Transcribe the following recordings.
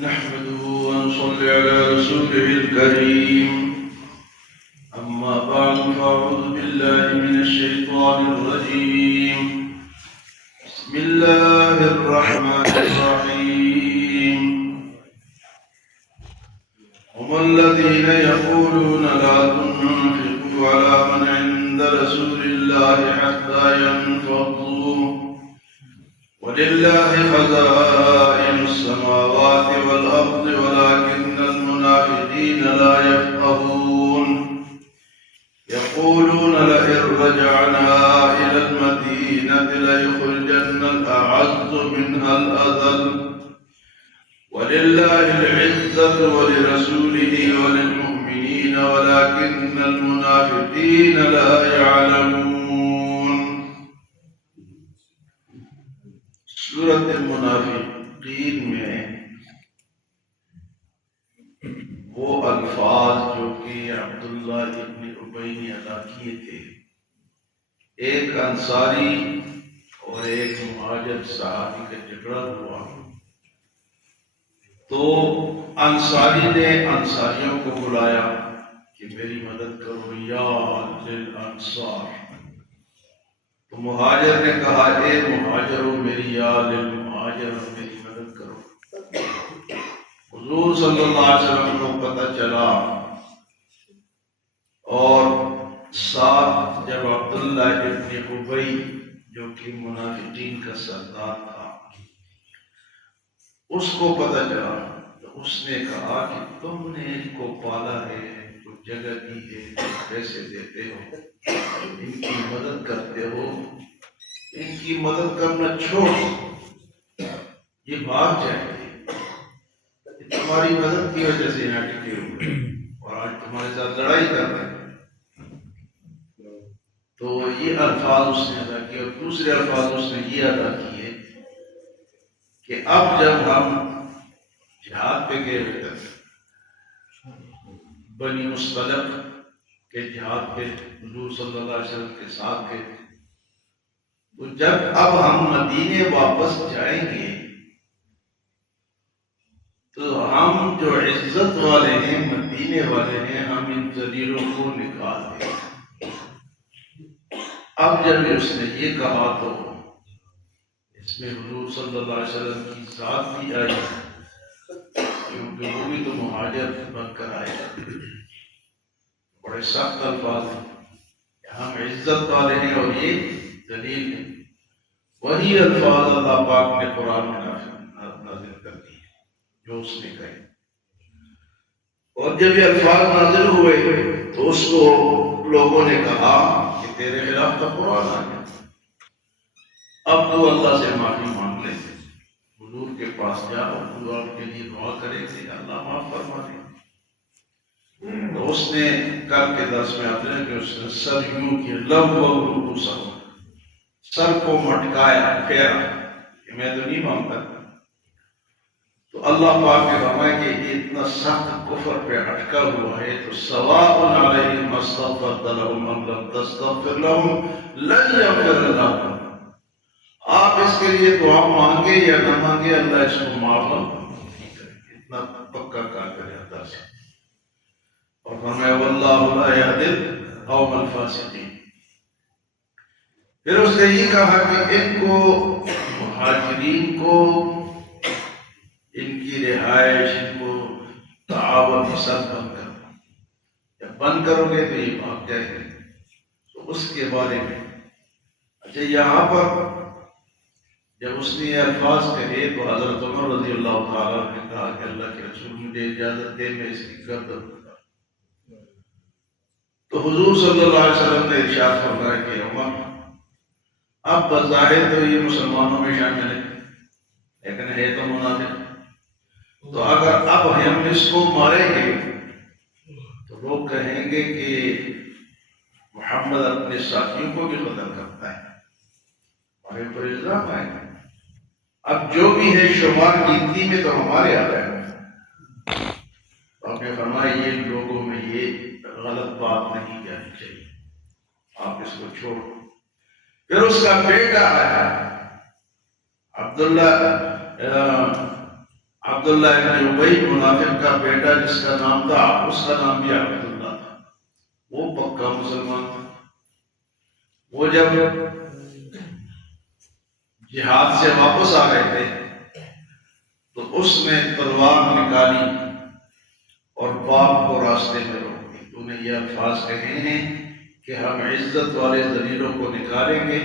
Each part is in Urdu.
نحمده ونصلي على رسوله الكريم. أما بعد فأعوذ بالله من الشيطان الرجيم. بسم الله الرحمن الرحيم. هم الذين يقولون لا تنفقوا على من عند رسول الله حتى ينفضوا ولله خزائن السماوات والأرض ولكن المنافقين لا يفقهون. يقولون لئن رجعنا إلى المدينة ليخرجن الأعز منها الأذل ولله العزة ولرسوله وللمؤمنين ولكن المنافقين لا يعلمون. سورۃ المنافقین میں وہ الفاظ جو کہ عبداللہ ابن ابی نے ادا کیے تھے، ایک انصاری اور ایک مہاجر صحابی کا جھگڑا ہوا تو انصاری نے انصاریوں کو بلایا کہ میری مدد کرو یا للانصار، تو مہاجر نے کہا اے مہاجروں میری یا للمہاجر میری مدد کرو۔ حضور صلی اللہ علیہ وسلم کو پتہ چلا اور ساتھ جب عبداللہ ابن ابی جو کہ منافقین کا سردار تھا اس کو پتہ چلا تو اس نے کہا کہ تم نے ان کو پالا ہے، کچھ جگہ دی ہے، پیسے دیتے ہو، ان کی مدد کرتے ہو، ان کی مدد کرنا چھوڑ، یہ بھاگ جائیں گے، تمہاری مدد کی وجہ سے یہاں ٹکے ہوئے اور آج تمہارے ساتھ لڑائی کر رہے ہیں۔ تو یہ الفاظ اس نے ادا کیے اور دوسرے الفاظ اس نے یہ ادا کیے کہ اب جب ہم جہاد پہ گئے ہوئے تھے، بنی مصطلق کے جہاد پہ حضور صلی اللہ علیہ وسلم کے ساتھ گئے، تو جب اب ہم مدینے واپس جائیں گے تو ہم جو عزت والے ہیں، مدینے والے ہیں، ہم ان ذلیلوں کو نکال دیں۔ اب جب اس نے یہ کہا تو اس میں حضور صلی اللہ علیہ وسلم کی ذات بھی آئی، کیونکہ وہ بھی تو مہاجر بن کر آئے۔ بڑے سخت الفاظ ہیں کہ ہم عزت والے ہیں اور یہ ذلیل ہیں۔ وہی الفاظ اللہ پاک نے قرآن میں نازل کر دی جو اس نے کہے، اور جب یہ الفاظ نازل ہوئے تو اس کو لوگوں نے کہا کہ تیرے خلاف تو قرآن آ گیا، اب تو اللہ سے معافی مانگ لے، حضور کے پاس جا اور حضور کے لیے دعا کرے کہ اللہ معاف فرما دے۔ تو اس نے کل کے درس میں آتے ہیں کہ اس نے سر یوں کیا، لو سر کو مٹکایا، پھیرا کہ میں تو نہیں مانگتا۔ تو اللہ پاک نے فرمایا کہ یہ اتنا سخت کفر پہ اٹکا ہوا ہے تو سواء علیہم استغفرت لهم ام لم تستغفر لهم لن یغفر لهم، آپ اس کے لیے دعا مانگے یا نہ مانگے اللہ اس کو معاف نہیں کرے گا، اتنا پکا کافر ہے اللہ سے۔ اور فرمایا واللہ لا یہدی القوم الفاسقین۔ پھر اس نے یہ کہا کہ ان کو مہاجرین کو ان کی رہائش، ان کو تعاون سب بند کرو، جب بند کرو گے تو یہ بھاگ جائیں گے۔ تو اس کے بارے میں اچھا یہاں پر جب اس نے یہ الفاظ کہے تو حضرت عمر رضی اللہ تعالیٰ نے کہا کہ اللہ کے رسول مجھے اجازت دے میں اس کی گردن اٹھا۔ تو حضور صلی اللہ علیہ وسلم نے ارشاد فرمایا کہ عمر اب بظاہر تو یہ مسلمانوں میں شامل ہے لیکن ہے تو منافق، تو اگر اب ہم اس کو ماریں گے تو لوگ کہیں گے کہ محمد اپنے ساتھیوں کو بھی قتل کرتا ہے، ہمارے پر الزام آئے گا۔ اب جو بھی ہے شمار گنتی میں تو ہمارے آ رہے ہیں۔ آپ نے فرمایا یہ لوگوں میں یہ غلط بات نہیں جانی چاہیے، آپ اس کو چھوڑ۔ پھر اس کا بیٹا آیا عبداللہ عبداللہ ابن ابی منافق کا بیٹا جس کا نام تھا، اس کا نام بھی عبداللہ تھا، وہ پکا مسلمان تھا۔ وہ جب جہاد سے واپس آ گئے تھے تو اس نے تلوار نکالی اور باپ کو راستے میں روک دی۔ تو نے یہ الفاظ کہے ہیں کہ ہم عزت والے ذلیلوں کو نکالیں گے،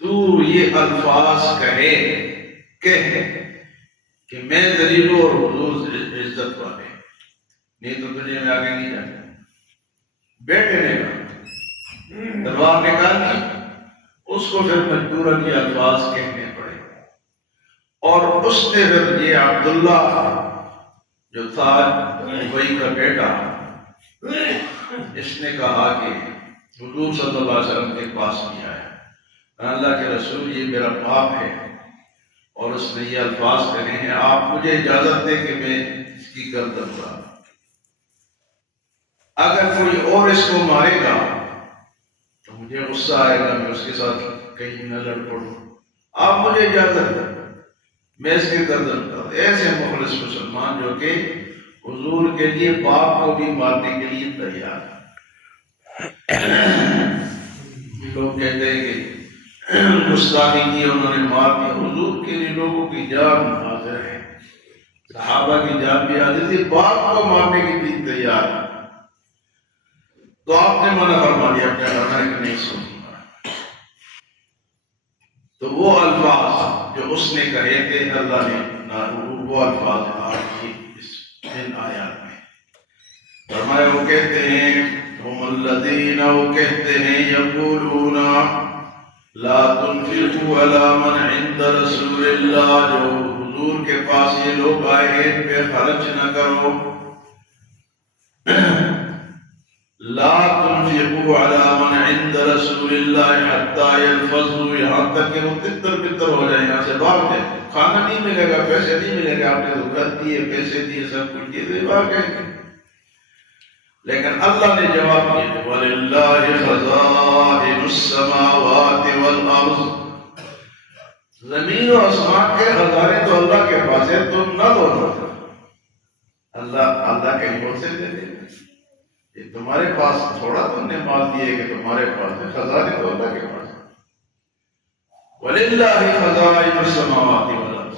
تو یہ الفاظ کہے کہ میں ذلیل اور حضور عزت والے، نہیں تو تجھے میں آگے نہیں جانا۔ بیٹے نے کہا، تلوار نکالی، اس کو پھر مجبوراً یہ الفاظ کہنے پڑے، اور اس نے پھر یہ عبداللہ جو تھا ابی کا بیٹا، اس نے کہا کہ حضور صلی اللہ علیہ وسلم کے پاس نہیں آیا، اللہ کے رسول یہ میرا باپ ہے، اور اس نے یہ الفاظ کہے ہیں، آپ مجھے اجازت دیں کہ میں اس کی گردن اڑا دوں، اگر کوئی اور اس کو مارے گا تو مجھے غصہ آئے گا، میں اس کے ساتھ کہیں نہ لڑ پڑوں، آپ مجھے اجازت دیں میں اس کی گردن اڑا دوں۔ ایسے مخلص مسلمان جو کہ حضور کے لیے باپ کو بھی مارنے کے لیے تیار ہے۔ لوگ کہتے ہیں کہ گستاخی کی انہوں نے مار دیا، حضور کے لیے لوگوں کی جان حاضر ہے، صحابہ کی جان بھی حاضر تھی، باپ کو مارنے کے لیے تیار ہے، تو آپ نے منع فرما دیا کہ نہیں سنوں گا۔ تو وہ الفاظ جو اس نے کہے تھے، اللہ نے وہ الفاظ آپ کی ان آیات میں فرمایا۔ وہ کہتے ہیں، ہم الذین، وہ کہتے ہیں، یقولون لا تنفقوا علی من عند رسول اللہ، جو حضور کے پاس یہ لوگ آئے ہیں ان پہ خرچ نہ کرو، لا تنفقوا علی من عند رسول اللہ حتی ينفضوا، یہاں تک کہ وہ تتر بتر ہو جائیں، یہاں سے بھاگ جائیں، کھانا نہیں ملے گا، پیسے نہیں ملے گا، آپ نے تو گھر دیے، پیسے دیے، سب کچھ دیے، تو بھاگ جائیں گے۔ لیکن اللہ نے جواب دیا، وَلِلَّهِ خَزَائِنُ السَّمَاوَاتِ وَالْأَرْضِ، زمین و آسمان کے خزانے تو اللہ کے پاس ہے، تم نہ دو، اللہ کے اور سے دے دے، یہ تمہارے پاس تھوڑا تم نے مال دیے کہ تمہارے پاس ہے، خزانے تو اللہ کے پاس ہے۔ وَلِلَّهِ خَزَائِنُ السَّمَاوَاتِ وَالْأَرْضِ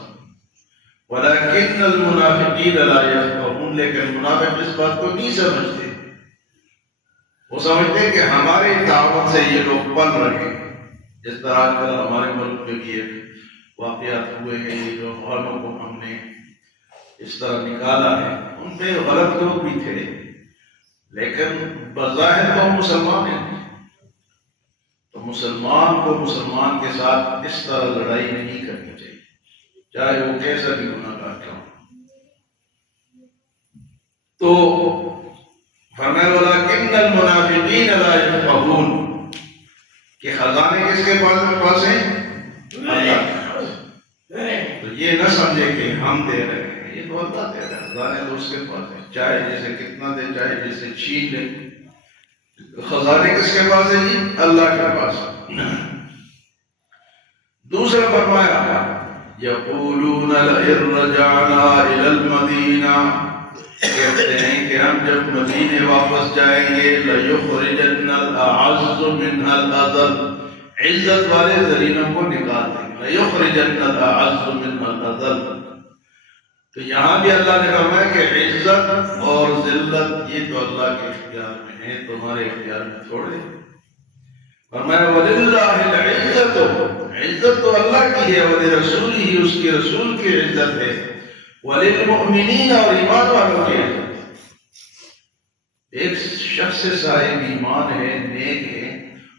وَلَكِنَّ الْمُنَافِقِينَ لَا يَفْقَهُونَ، لیکن منافق اس بات کو نہیں سمجھتے، وہ سمجھتے ہیں کہ ہماری دعوت سے یہ لوگ پل رہے ہیں، جس طرح آج کل ہمارے ملک میں بھی واقعات ہوئے ہیں، یہ جو افغانوں کو ہم نے اس طرح نکالا ہے، ان پہ غلط لوگ بھی تھے، لیکن بظاہر تو مسلمان ہیں، تو مسلمان کو مسلمان کے ساتھ اس طرح لڑائی نہیں کرنی چاہیے، چاہے وہ کیسا بھی گناہ گار کیوں۔ تو فرمایا وَلَكِنَّ الْمُنَافِقِينَ لَا يَفْقَهُونَ، کہ خزانے کس کے پاس ہیں؟ اللہ کے پاس۔ تو یہ نہ سمجھے کہ ہم دے رہے ہیں، یہ تو اللہ دے رہا ہے، خزانے تو اس کے پاس ہیں، چاہے جسے کتنا دے، چاہے جسے چھین لے، خزانے کس کے پاس ہیں؟ جی اللہ کے پاس۔ دوسرا فرمایا یقولون لئن رجعنا الى المدینہ، کہتے ہیں کہ ہم جب مدینے واپس جائیں گے، لَيُخْرِجَنَّ الْأَعَزُّ مِنْهَا الْأَذَلَّ، عزت والے ذلیلوں کو نکال دیں گے، لَيُخْرِجَنَّ الْأَعَزُّ مِنْهَا الْأَذَلَّ۔ تو یہاں بھی اللہ نے فرمایا کہ عزت اور ذلت یہ تو اللہ کے اختیار میں ہے، تمہارے اختیار میں تھوڑے۔ فرمایا وَلِلَّهِ الْعِزَّةُ، عزت تو اللہ کی ہے، وَلِرَسُولِهِ، اس کے رسول کی عزت ہے، وَلِلْمُؤْمِنِينَ، اور ایمان والوں کی عزت۔ ایک شخص صاحب ایمان ہے، نیک ہے،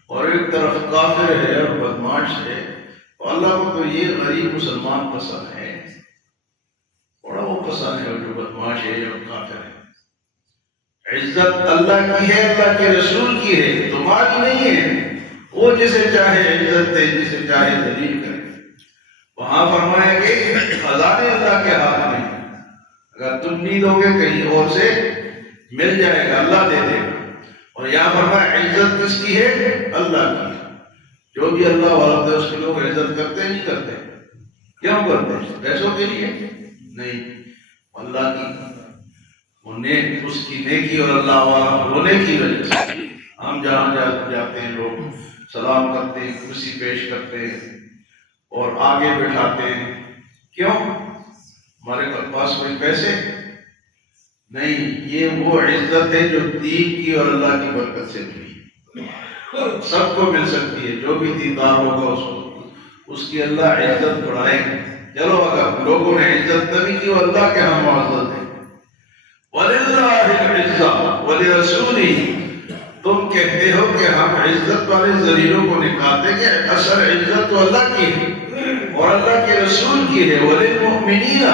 اور ایک طرف کافر ہے اور بدماش ہے، تو اللہ کو تو یہ غریب مسلمان پسند ہے، بڑا وہ پسند ہے جو بدماش ہے جو کافر ہے۔ عزت اللہ کی ہے، اللہ کے رسول کی ہے، تمہاری نہیں ہے، وہ جسے چاہے عزت دے، جسے چاہے ذلیل کرے۔ وہاں فرمایا کہ خزانے اللہ کے ہاتھ میں، اگر تم نہیں دو گے کہیں اور سے مل جائے گا، اللہ دے دے گا۔ اور یہاں فرمایا عزت کس کی ہے؟ اللہ کی ہے۔ جو بھی اللہ والا ہے اس کے لوگ عزت کرتے نہیں کرتے، کیوں کرتے؟ پیسوں کے لیے، نہیں، اللہ کی اس کی نیکی اور اللہ والا ہونے کی وجہ سے ہم جہاں جاتے ہیں لوگ سلام کرتے ہیں، کرسی پیش کرتے ہیں اور آگے بٹھاتے ہیں. کیوں؟ ہمارے پاس کوئی پیسے نہیں. یہ وہ عزت ہے جو دین کی اور اللہ کی برکت سے ملی. سب کو مل سکتی ہے، جو بھی دیندار ہوگا اس کی اللہ عزت بڑھائے گا. چلو اگر لوگوں نے عزت تبھی کی، اللہ کے ہاں معزز ہے. وَلِلَّهِ الْعِزَّةُ وَلِرَسُولِهِ. تم کہتے ہو کہ ہم عزت والے ذلیلوں کو نکالتے کہ اصل عزت تو اللہ کی ہے اور اللہ کے رسول کی ہے. وَلِلْمُؤْمِنِينَ.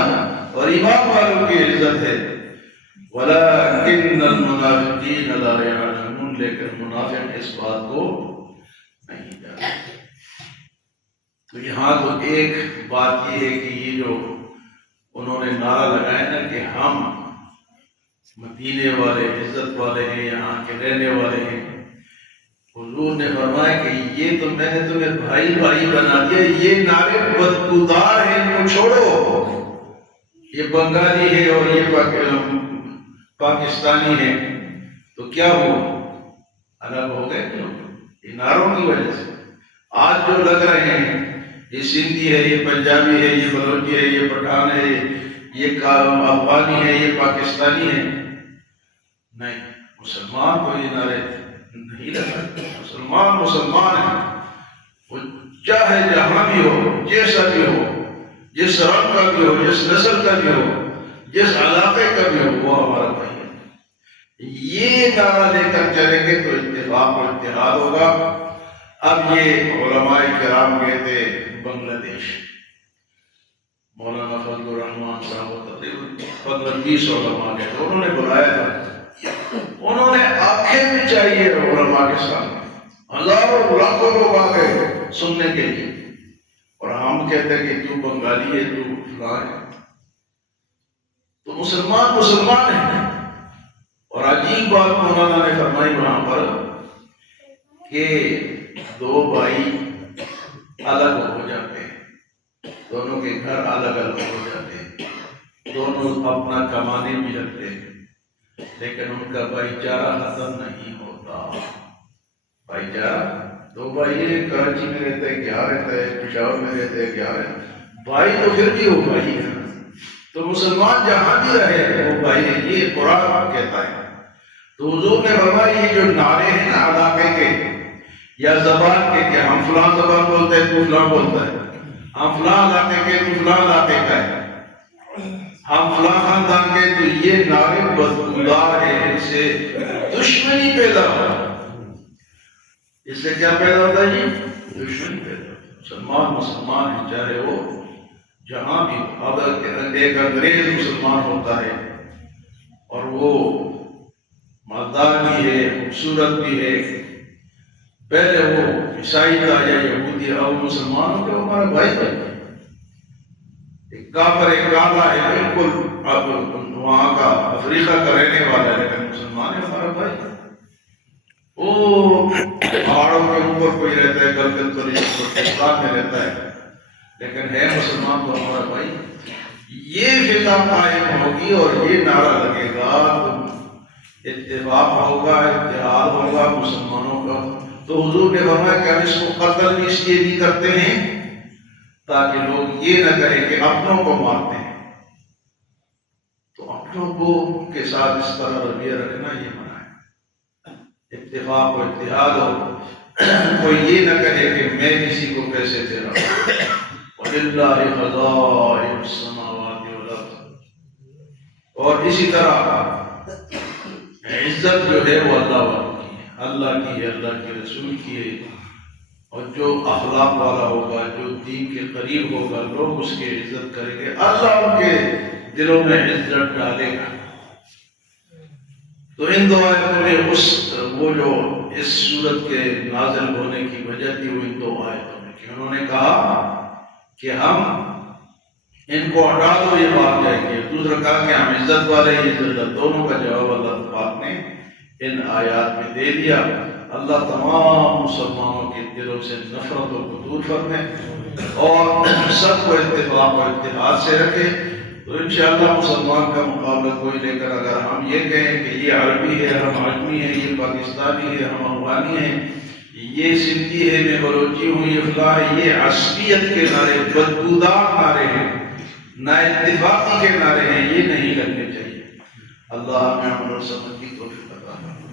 اور ایمان والوں کی عزت ہے. وَلَكِنَّ الْمُنَافِقِينَ لَا يَعْلَمُونَ. لیکن منافق اس بات کو نہیں جانتے. تو یہاں تو ایک بات یہ ہے کہ یہ جو انہوں نے نعرہ لگایا نا کہ ہم مدینے والے عزت والے ہیں، یہاں کے رہنے والے ہیں، حضور نے فرمایا کہ یہ تو میں نے تمہیں بھائی بھائی بنا دیا. یہ نعرے بدبودار ہیں، ان کو چھوڑو. یہ بنگالی ہے اور یہ پاکستانی ہے، تو کیا ہو الگ ہو گئے کیوں؟ یہ نعروں کی وجہ سے. آج جو لگ رہے ہیں یہ سندھی ہے، یہ پنجابی ہے، یہ بلوچی ہے، یہ پٹھان ہے، یہ افغانی ہے، یہ پاکستانی ہے. نہیں، مسلمان کو یہ نعرے نہیں لگا. مسلمان ہے. وہ چاہے جہاں بھی ہو، جیسا بھی ہو، جس رنگ کا بھی ہو، جس نسل کا بھی ہو، جس علاقے کا بھی ہو، وہ ہمارا بھائی ہے. یہ نعرہ لے کر چلیں گے تو اتفاق و اتحاد ہوگا. اب یہ علماء کرام گئے تھے بنگلہ دیش. مولانا فضل الرحمان صاحب تقریباً 15-20 علماء گئے تھے. انہوں نے بلایا تھا. انہوں نے آنکھیں بھی چاہیے علماء کے سامنے. ہزاروں لاکھوں لوگ آ گئے سننے کے لیے. اور ہم کہتے ہیں کہ تو بنگالی ہے، تو فلاں ہے. تو مسلمان ہیں. اور عجیب بات مولانا نے فرمائی وہاں پر کہ دو بھائی الگ ہو جاتے ہیں، دونوں کے گھر الگ الگ ہو جاتے ہیں، دونوں اپنا کمانے بھی رکھتے ہیں، لیکن ان کا بھائی چارہ ختم نہیں ہوتا. بھائی چارہ دو بھائی کراچی میں رہتے ہیں، کیا رہتا ہے، پشاور میں رہتے ہیں، کیا رہتا ہے، بھائی تو پھر بھی وہ بھائی ہے. تو مسلمان جہاں بھی رہے وہ بھائی ہے. یہ قرآن کہتا ہے. تو حضور نے فرمایا یہ جو نعرے ہیں نا علاقے کے یا زبان کے کہ ہم فلاں زبان بولتے ہیں تو فلاں بولتا ہے، ہم فلاں علاقے کے تو فلاں علاقے کا ہے، ہم فلاں خاندان کے، تو یہ نعرے بدبودار ہیں. اس سے دشمنی پیدا ہوتا ہے. اس سے کیا پیدا ہوتا ہے جی؟ دشمنی پیدا ہوتا ہے. مسلمان ہے، چاہے وہ جہاں بھی. اب ایک انگریز مسلمان ہوتا ہے اور وہ مالدار بھی ہے، خوبصورت بھی ہے، پہلے وہ عیسائی تھا یا یہودی، اب مسلمان ہو کے ہمارا بھائی بن گیا. ایک کافر، ایک کالا ہے بالکل، اب وہاں کا افریقہ کا رہنے والا ہے لیکن مسلمان ہے ہمارا بھائی. وہ پہاڑوں کے اوپر کوئی رہتا ہے، پاکستان میں رہتا ہے لیکن ہے مسلمان تو ہمارا بھائی. یہ فضا قائم ہوگی اور یہ نعرہ لگے گا تو اتفاق ہوگا، اتحاد ہوگا مسلمانوں کا. تو حضور نے فرمایا کہ ہم اس کو قتل بھی اس لیے نہیں کرتے ہیں تاکہ لوگ یہ نہ کہیں کہ اپنوں کو مارتے ہیں. تو اپنوں کو کے ساتھ اس طرح رویہ رکھنا یہ منع ہے. اتفاق و اتحاد ہو. کوئی یہ نہ کہے کہ میں کسی کو پیسے دے رہا ہوں. وَلِلَّهِ خَزَائِنُ السَّمَاوَاتِ وَالْأَرْضِ. اور اسی طرح عزت جو ہے وہ اللہ والی کی ہے، اللہ کی ہے، اللہ کے رسول کی ہے. اور جو اخلاق والا ہوگا، جو دین کے قریب ہوگا، لوگ اس کی عزت کریں گے. اللہ ان کے دلوں میں عزت ڈالے گا. تو ان دو آیتوں میں وہ جو اس سورت کے نازل ہونے کی وجہ تھی وہ ان دو آیتوں میں کہ انہوں نے کہا کہ ہم ان کو ہٹا دو، یہ بات جائے گی. دوسرا کہا کہ ہم عزت والے ہیں، عزت. دونوں کا جواب اللہ پاک نے ان آیات میں دے دیا. اللہ تمام مسلمانوں کے دلوں سے نفرتوں کو دور فرمائے اور سب کو اتفاق و اتحاد سے رکھے. تو انشاءاللہ مسلمان کا مقابلہ کوئی لے کر اگر ہم یہ کہیں کہ یہ عربی ہے ہم عجمی ہیں، یہ پاکستانی ہے ہم افغانی ہیں، یہ سندھی ہے میں بلوچی ہوں، یہ فلاں ہے، یہ عصبیت کے نعرے، بدبودار نعرے ہیں، نا اتفاقی کے نعرے ہیں، یہ نہیں لگنے چاہیے۔ اللہ ہمیں عمل و سمجھ کی توفیق عطا فرمائے۔